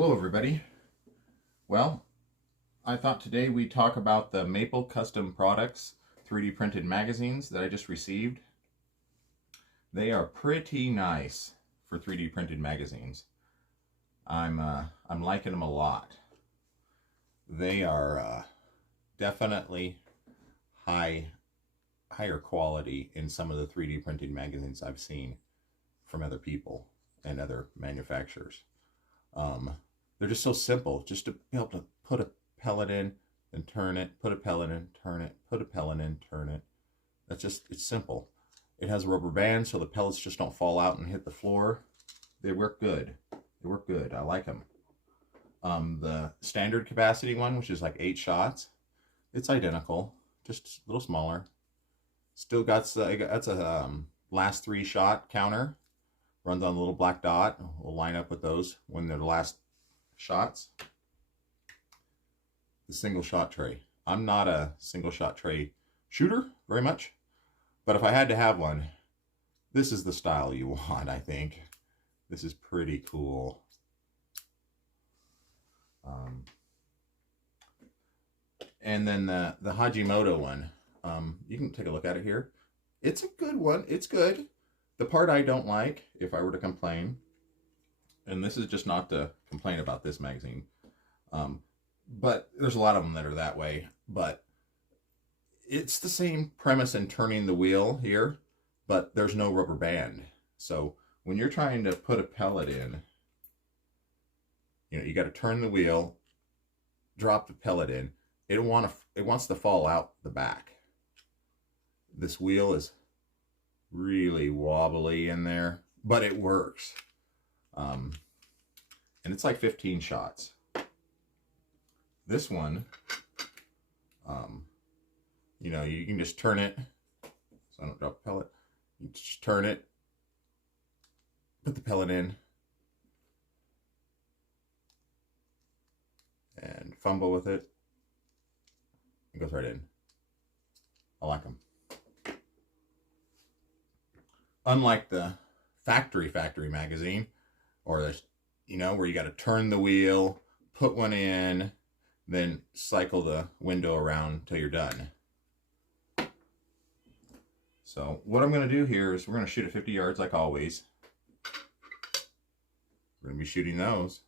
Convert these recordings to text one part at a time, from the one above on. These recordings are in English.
Hello everybody. Well, I thought today we'd talk about the Maple Custom Products 3D printed magazines that I just received. They are pretty nice for 3D printed magazines. I'm liking them a lot. They are definitely higher quality in some of the 3D printed magazines I've seen from other people and other manufacturers. They're just so simple, just to be able to put a pellet in and turn it, put a pellet in, turn it, put a pellet in, turn it. It's simple. It has a rubber band so the pellets just don't fall out and hit the floor. They work good. They work good. I like them. The standard capacity one, which is like 8 shots, it's identical, just a little smaller. Still got that's a last 3 shot counter. Runs on a little black dot. We'll line up with those when they're the last shots. The single shot tray. I'm not a single shot tray shooter very much, but if I had to have one, this is the style you want, I think. This is pretty cool. And then the Hajimoto one, you can take a look at it here. It's a good one. It's good. The part I don't like, if I were to complain, and this is just not to complain about this magazine, but there's a lot of them that are that way, but it's the same premise in turning the wheel here, but there's no rubber band. So when you're trying to put a pellet in, you got to turn the wheel, drop the pellet in. It wants to fall out the back. This wheel is really wobbly in there, but it works. And it's like 15 shots. This one, you can just turn it, so I don't drop the pellet. You just turn it, put the pellet in, and fumble with it. It goes right in. I like them. Unlike the factory magazine, or the, where you got to turn the wheel, put one in, then cycle the window around till you're done. So what I'm going to do here is we're going to shoot at 50 yards like always. We're going to be shooting those.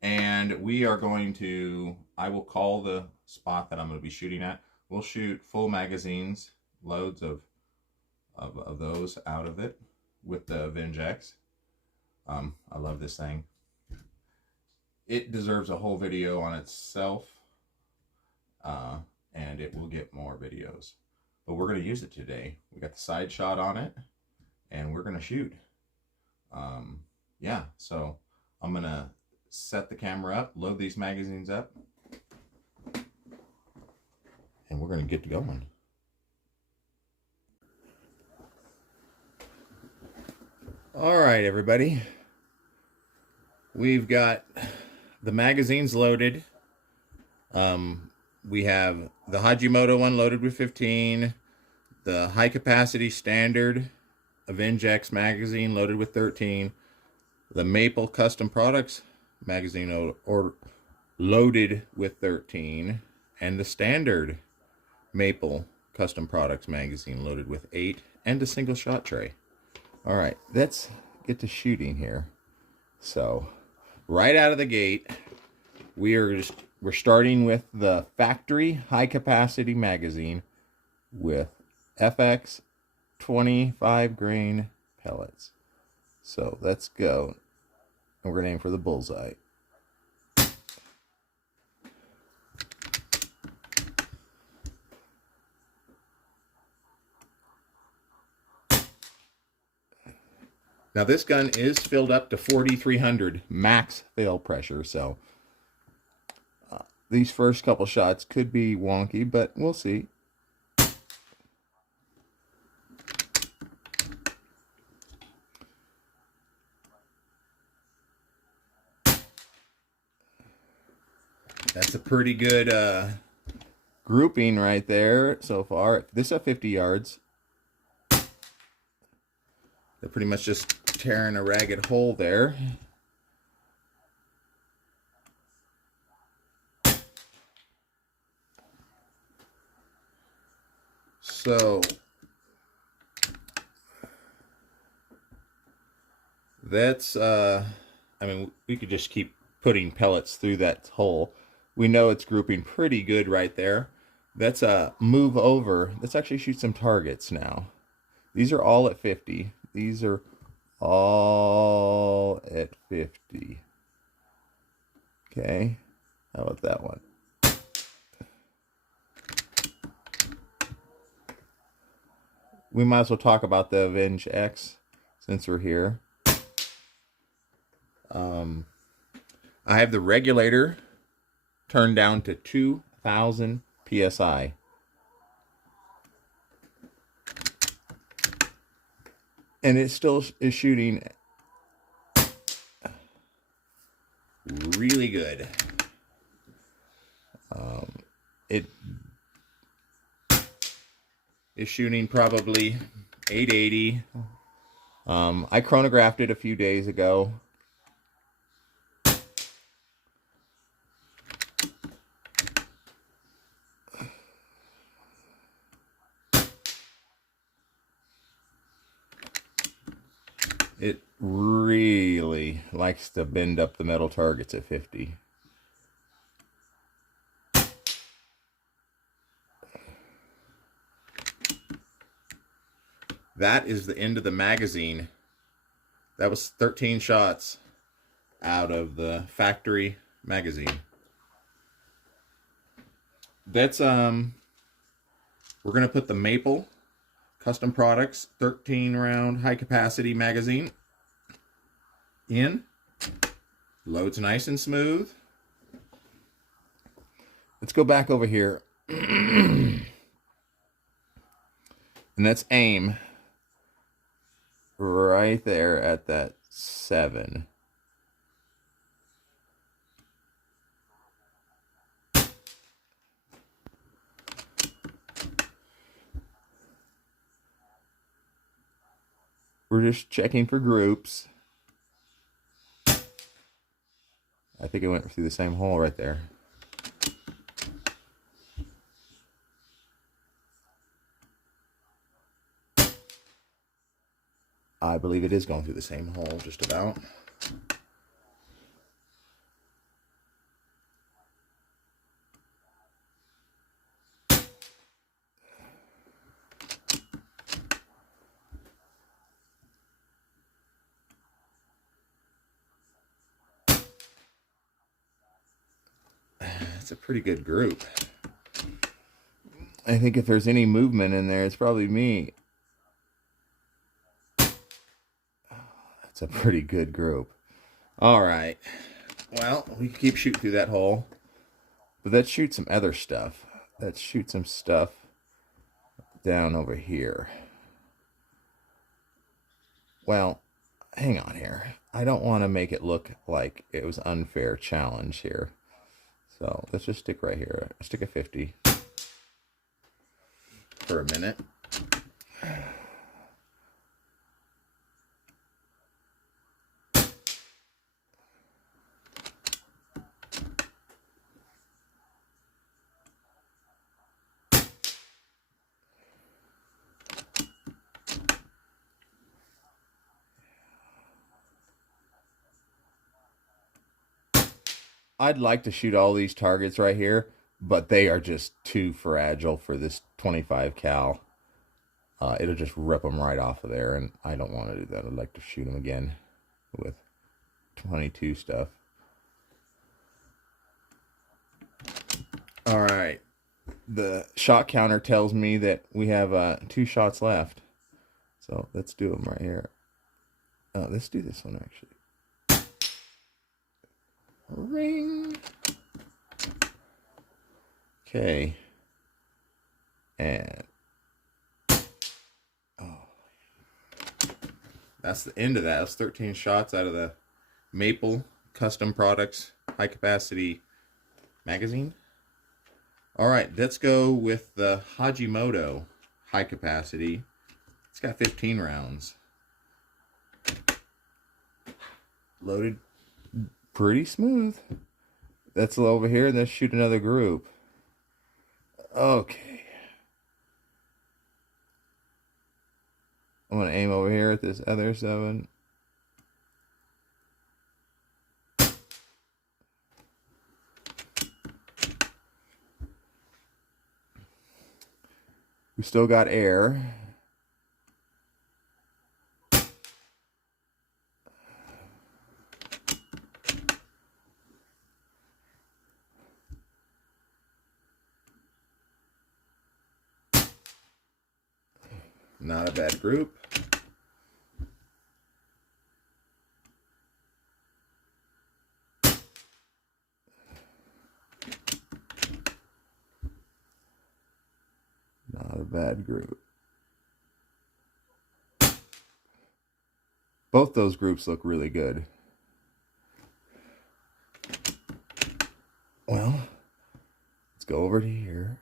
And we are going to, I will call the spot that I'm going to be shooting at. We'll shoot full magazines, loads of those out of it with the Avenge-X. I love this thing. It deserves a whole video on itself, and it will get more videos. But we're going to use it today. We got the side shot on it, and we're going to shoot. Yeah, so I'm going to set the camera up, load these magazines up, and we're going to get to going. All right, everybody. We've got the magazines loaded. We have the Hajimoto one loaded with 15, the high capacity standard Avenge-X magazine loaded with 13, the Maple Custom Products magazine loaded with 13, and the standard Maple Custom Products magazine loaded with 8, and a single shot tray. All right, let's get to shooting here. So right out of the gate, we're starting with the factory high capacity magazine with FX 25 grain pellets. So let's go. And we're gonna aim for the bullseye. Now this gun is filled up to 4,300 max fail pressure, so these first couple shots could be wonky, but we'll see. That's a pretty good grouping right there so far. This at 50 yards. They're pretty much just tearing a ragged hole there. So that's I mean, we could just keep putting pellets through that hole. We know it's grouping pretty good right there. Let's move over. Let's actually shoot some targets now. These are all at 50. These are all at 50. Okay. How about that one? We might as well talk about the Avenge-X since we're here. I have the regulator turned down to 2,000 psi. And it still is shooting really good. It is shooting probably 880. I chronographed it a few days ago. It really likes to bend up the metal targets at 50. That is the end of the magazine. That was 13 shots out of the factory magazine. That's we're gonna put the Maple Custom Products 13 round high capacity magazine in. Loads nice and smooth. Let's go back over here. And that's aim right there at that 7. We're just checking for groups. I think it went through the same hole right there. I believe it is going through the same hole, just about. It's a pretty good group. I think if there's any movement in there, it's probably me. That's a pretty good group. All right. Well, we can keep shooting through that hole. But let's shoot some other stuff. Let's shoot some stuff down over here. Well, hang on here. I don't want to make it look like it was unfair challenge here. So let's just stick right here. Stick a 50 for a minute. I'd like to shoot all these targets right here, but they are just too fragile for this 25 cal. It'll just rip them right off of there, and I don't want to do that. I'd like to shoot them again with 22 stuff. All right. The shot counter tells me that we have 2 shots left. So let's do them right here. Let's do this one, actually. Ring. Okay. And that's the end of that. That's 13 shots out of the Maple Custom Products high capacity magazine. All right, let's go with the Hajimoto high capacity. It's got 15 rounds. Loaded pretty smooth. That's over here. Let's shoot another group. Okay. I'm going to aim over here at this other 7. We still got air. Not a bad group. Not a bad group. Both those groups look really good. Well, let's go over to here.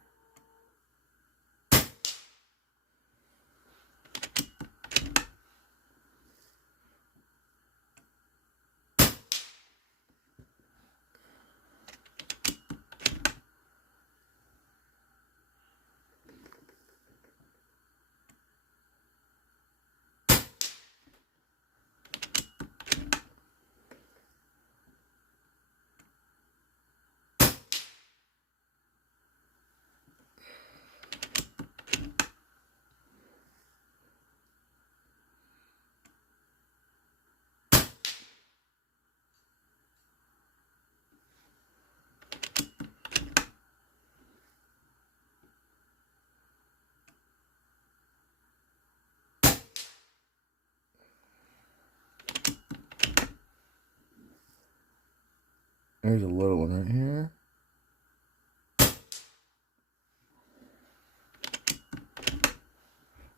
There's a little one right here.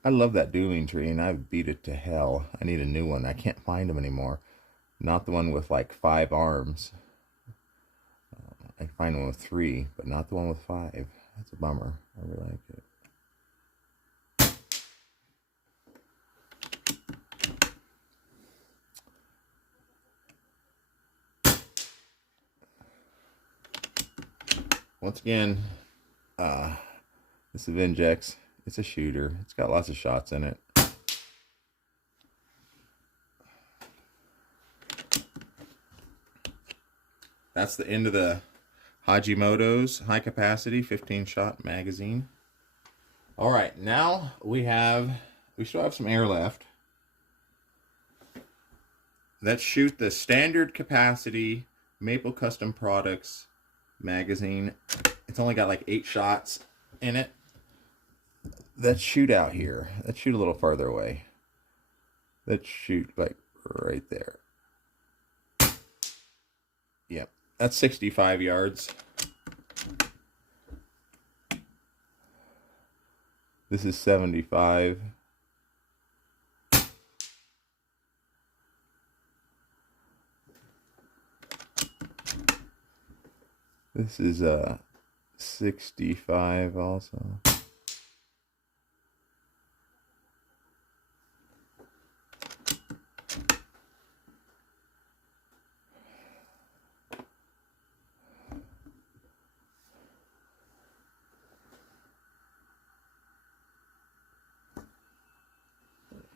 I love that dueling tree, and I've beat it to hell. I need a new one. I can't find them anymore. Not the one with like 5 arms. I can find one with 3, but not the one with 5. That's a bummer. I really like it. Once again, this Avenge-X, it's a shooter. It's got lots of shots in it. That's the end of the Hajimoto's high capacity 15-shot magazine. All right, now we still have some air left. Let's shoot the standard capacity Maple Custom Products magazine. It's only got like 8 shots in it. Let's shoot out here. Let's shoot a little farther away. Let's shoot like right there. Yep, that's 65 yards. This is 75. This is 65 also.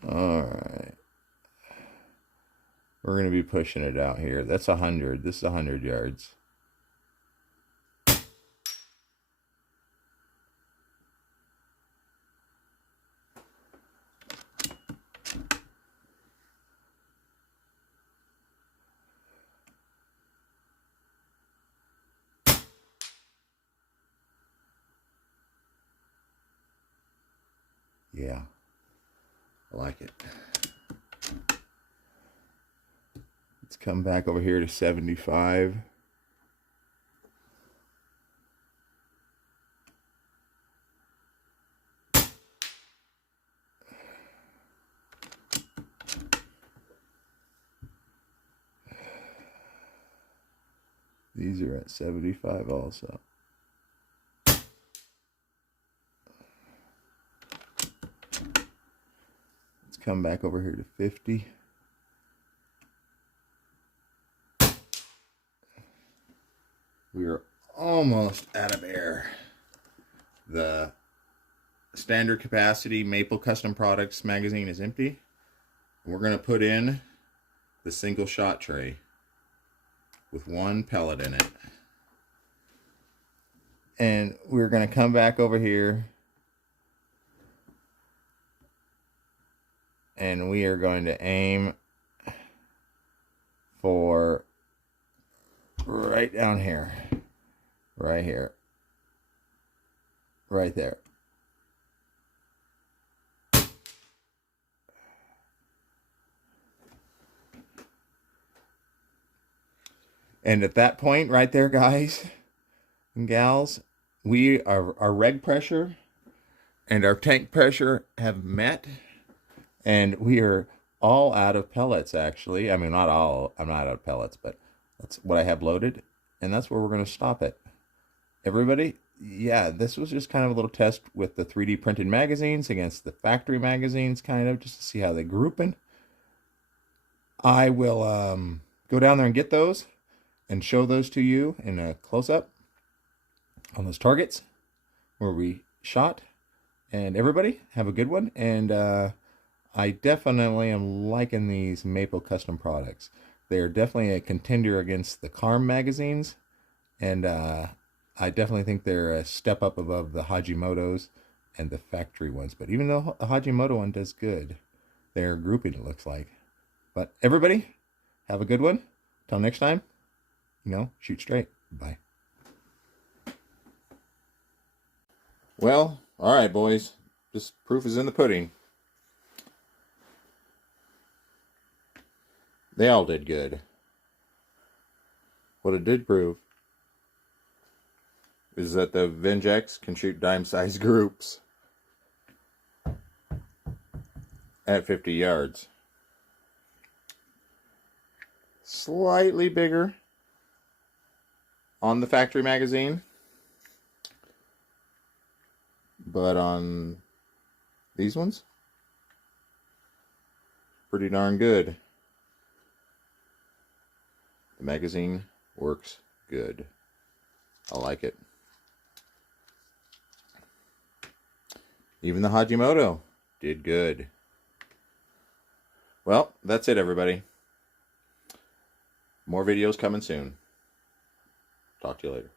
All right. We're going to be pushing it out here. That's 100. This is 100 yards. Yeah, I like it. Let's come back over here to 75. These are at 75 also. Let's come back over here to 50. We are almost out of air. The standard capacity Maple Custom Products magazine is empty. We're going to put in the single shot tray with one pellet in it. And we're going to come back over here and we are going to aim for right down here, right here, right there. And at that point right there, guys and gals, our reg pressure and our tank pressure have met, and we are all out of pellets, actually. I mean, not all, I'm not out of pellets, but that's what I have loaded, and that's where we're going to stop it. Everybody, yeah, this was just kind of a little test with the 3D printed magazines against the factory magazines, kind of, just to see how they're grouping. I will go down there and get those and show those to you in a close-up on those targets where we shot. And everybody, have a good one. And I definitely am liking these Maple Custom Products. They are definitely a contender against the Carm magazines. And I definitely think they're a step up above the Hajimoto's and the factory ones. But even though the Hajimoto one does good, they're grouping, it looks like. But everybody, have a good one. Till next time, shoot straight. Bye. Well, all right, boys. This proof is in the pudding. They all did good. What it did prove is that the Avenge-X can shoot dime-sized groups at 50 yards. Slightly bigger on the factory magazine, but on these ones, pretty darn good. The magazine works good. I like it. Even the Hajimoto did good. Well, that's it, everybody. More videos coming soon. Talk to you later.